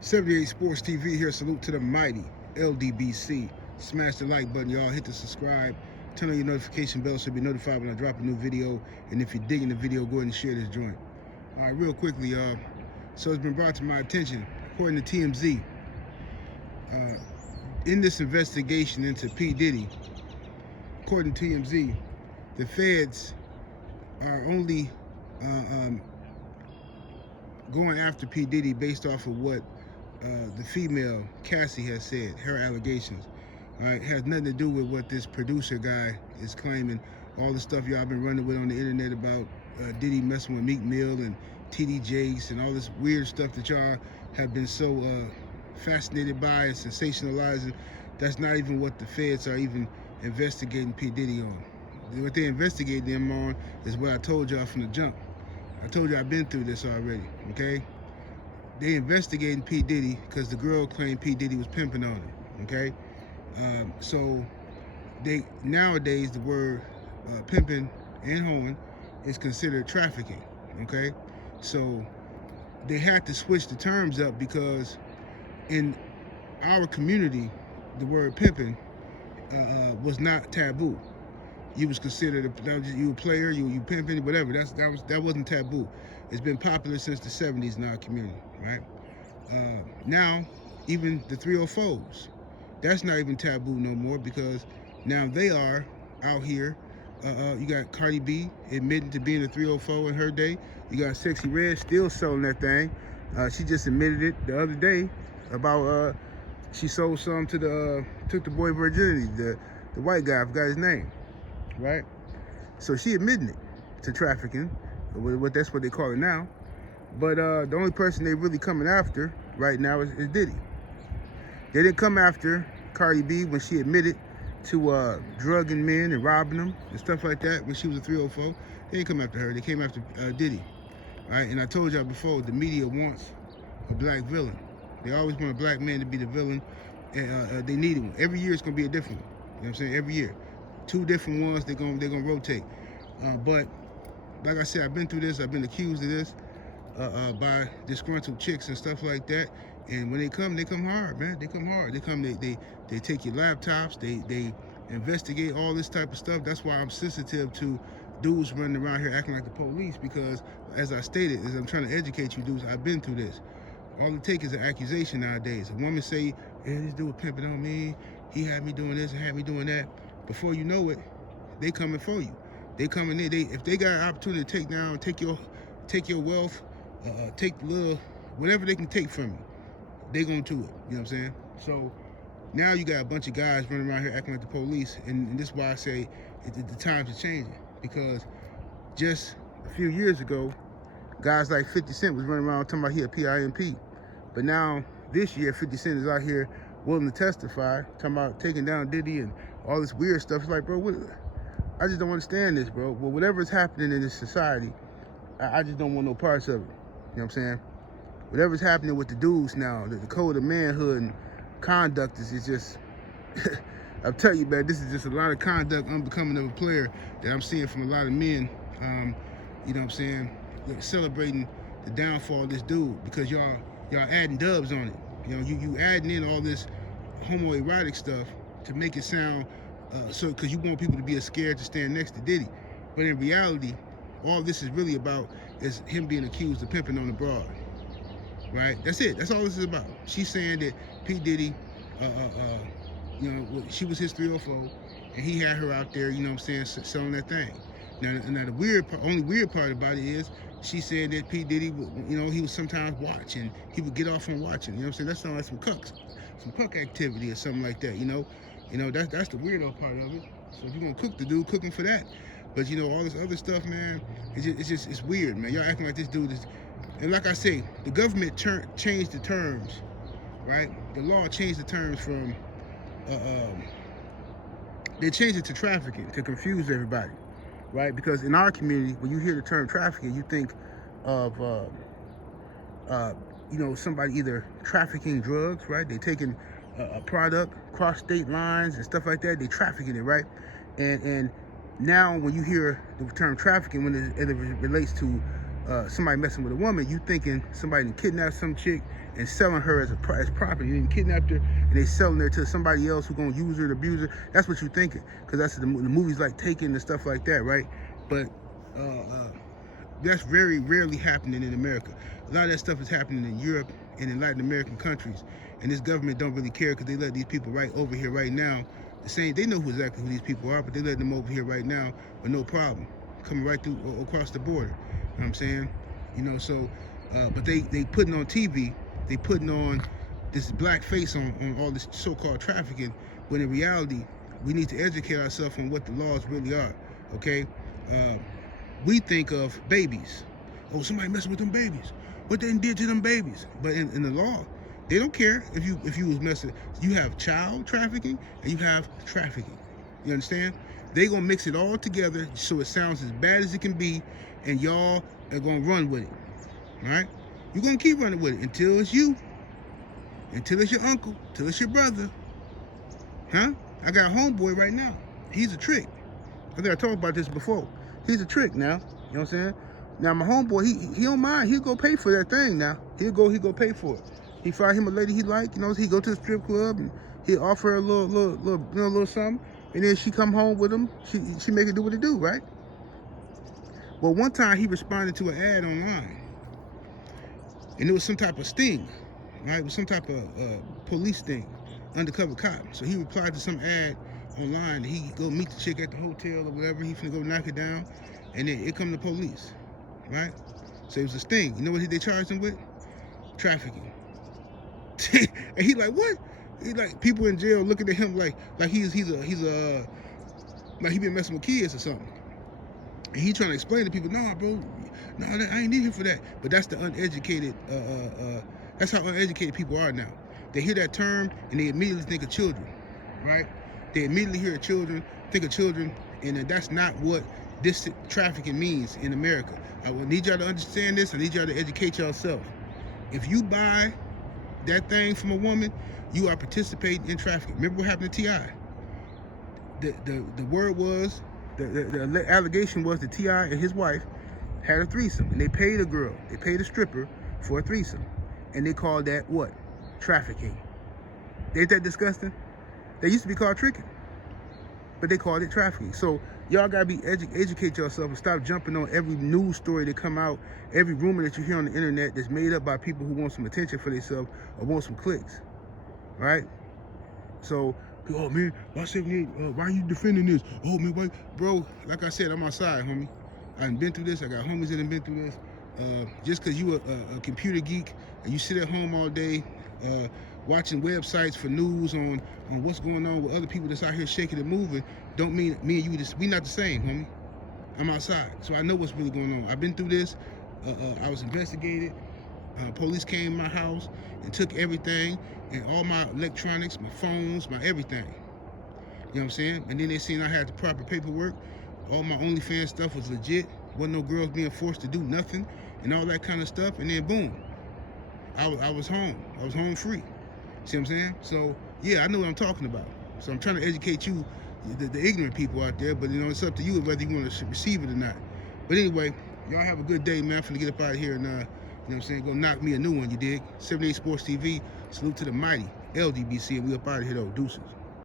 78 Sports TV here. Salute to the mighty LDBC. Smash the like button, y'all. Hit the subscribe. Turn on your notification bell so you'll be notified when I drop a new video. And if you're digging the video, go ahead and share this joint. All right, real quickly, y'all. So it's been brought to my attention, according to TMZ, in this investigation into P. Diddy, according to TMZ, the feds are only going after P. Diddy based off of what the female Cassie has said, her allegations. All right, it has nothing to do with what this producer guy is claiming. All the stuff y'all been running with on the internet about Diddy messing with Meek Mill and TD Jakes and all this weird stuff that y'all have been so fascinated by and sensationalizing. That's not even what the feds are even investigating P. Diddy on. What they investigating him on is what I told y'all from the jump. I told you I've been through this already, okay? They investigating P. Diddy because the girl claimed P. Diddy was pimping on him, okay? So nowadays the word pimping and hoeing is considered trafficking, okay? So they had to switch the terms up because in our community, the word pimping was not taboo. You was considered you a player, you pimping, whatever. That wasn't taboo. It's been popular since the 70s in our community, right? Now, even the 304s, that's not even taboo no more because now they are out here. You got Cardi B admitting to being a 304 in her day. You got Sexy Red still selling that thing. She just admitted it the other day about she sold some to took the boy virginity, the white guy, I forgot his name, right? So she admitting it to trafficking, that's what they call it now. But the only person they really coming after right now is Diddy. They didn't come after Cardi B when she admitted to drugging men and robbing them and stuff like that when she was a 304. They didn't come after her. They came after Diddy, right? And I told y'all before, the media wants a black villain. They always want a black man to be the villain. And they need one. Every year it's gonna be a different one. You know what I'm saying? Every year, two different ones. They're gonna rotate. But like I said, I've been through this. I've been accused of this by disgruntled chicks and stuff like that. And when they come hard, man. They come hard. They take your laptops. They investigate all this type of stuff. That's why I'm sensitive to dudes running around here acting like the police, because as I stated, as I'm trying to educate you dudes, I've been through this. All it takes is an accusation nowadays. A woman say, "Hey, this dude pimping on me. He had me doing this and had me doing that." Before you know it, they coming for you. They coming in. If they got an opportunity to take your wealth, take the little whatever they can take from you, they gonna do it. You know what I'm saying? So now you got a bunch of guys running around here acting like the police, and this is why I say the times are changing. Because just a few years ago, guys like 50 Cent was running around talking about he a PIMP. But now, this year, 50 Cent is out here willing to testify, talking about taking down Diddy and all this weird stuff. It's like, bro, I just don't understand this, bro. Well, whatever is happening in this society, I just don't want no parts of it. You know what I'm saying? Whatever's happening with the dudes now, the code of manhood and conduct is just... I'll tell you, man, this is just a lot of conduct unbecoming of a player that I'm seeing from a lot of men, you know what I'm saying, celebrating the downfall of this dude because y'all adding dubs on it. You know, you adding in all this homoerotic stuff to make it sound, because you want people to be scared to stand next to Diddy. But in reality, all this is really about is him being accused of pimping on the broad, right? That's it. That's all this is about. She's saying that P. Diddy, you know, she was his 304, and he had her out there, you know what I'm saying, selling that thing. Now the only weird part about it is she said that P. Diddy, you know, he would sometimes watch, and he would get off on watching. You know what I'm saying? That sounds like some cuck activity or something like that. You know, that's the weirdo part of it. So if you're gonna cook the dude, cook him for that. But you know, all this other stuff, man, it's weird, man. Y'all acting like this dude is, and like I say, the government changed the terms, right? The law changed the terms from. They changed it to trafficking to confuse everybody, right? Because in our community, when you hear the term trafficking, you think of, you know, somebody either trafficking drugs, right? They taking a product cross state lines and stuff like that. They trafficking it, right? And now when you hear the term trafficking, when it relates to somebody messing with a woman, you thinking somebody done kidnapped some chick and selling her as property. They kidnapped her and they selling her to somebody else who gonna use her and abuse her. That's what you thinking, because that's the movies like Taken and stuff like that, right? But that's very rarely happening in America. A lot of that stuff is happening in Europe and in Latin American countries, and this government don't really care, because they let these people right over here right now. They know exactly who these people are, but they let them over here right now with no problem, coming right through across the border. You know what I'm saying? You know, so but they putting on TV, they putting on this black face on all this so-called trafficking, when in reality we need to educate ourselves on what the laws really are. Okay, we think of babies. Oh, somebody messing with them babies. What they did to them babies? But in the law, they don't care if you was messing. You have child trafficking and you have trafficking. You understand? They gonna mix it all together so it sounds as bad as it can be, and y'all are gonna run with it. All right? You're gonna keep running with it until it's you, until it's your uncle, until it's your brother. Huh? I got a homeboy right now. He's a trick. I think I talked about this before. He's a trick now. You know what I'm saying? Now my homeboy, he don't mind. He'll go pay for that thing now. He'll go pay for it. He find him a lady he like, you know, he go to the strip club and he'll offer her a little something, and then she come home with him. She make it do what it do, right? Well, one time he responded to an ad online, and it was some type of sting, right? It was some type of police sting, undercover cop. So he replied to some ad online. He go meet the chick at the hotel or whatever. He finna go knock it down, and then it come the police, right? So it was a sting. You know what they charged him with? Trafficking. And he like, what? He like, people in jail looking at him like he's like he been messing with kids or something. And he trying to explain to people, nah, bro, nah, I ain't need him for that. But that's the uneducated. That's how uneducated people are now. They hear that term and they immediately think of children, right? They immediately hear children, think of children, and that's not what this trafficking means in America. I need y'all to understand this. I need y'all to educate yourself. If you buy that thing from a woman, you are participating in trafficking. Remember what happened to T.I.? The word was, the allegation was that T.I. and his wife had a threesome, and they paid a girl, they paid a stripper for a threesome, and they called that what? Trafficking. Ain't that disgusting? They used to be called tricking, but they called it trafficking. So y'all gotta be educate yourself and stop jumping on every news story that come out, every rumor that you hear on the internet that's made up by people who want some attention for themselves or want some clicks, right? So, oh man, why are you defending this? Oh man, why? Bro, like I said, I'm outside, homie. I done been through this. I got homies that done been through this. Just because you a computer geek and you sit at home all day watching websites for news on what's going on with other people that's out here shaking and moving, don't mean me and you we not the same, homie. I'm outside, so I know what's really going on. I've been through this. I was investigated. Police came in my house and took everything and all my electronics, my phones, my everything. You know what I'm saying? And then they seen I had the proper paperwork. All my OnlyFans stuff was legit. Wasn't no girls being forced to do nothing and all that kind of stuff. And then boom, I was home. I was home free. See what I'm saying? So yeah, I know what I'm talking about. So I'm trying to educate you, the ignorant people out there. But you know, it's up to you whether you want to receive it or not. But anyway, y'all have a good day, man. I'm finna get up out of here and you know what I'm saying, go knock me a new one, you dig? 78 Sports TV, salute to the mighty LDBC, and we up out of here though, deuces.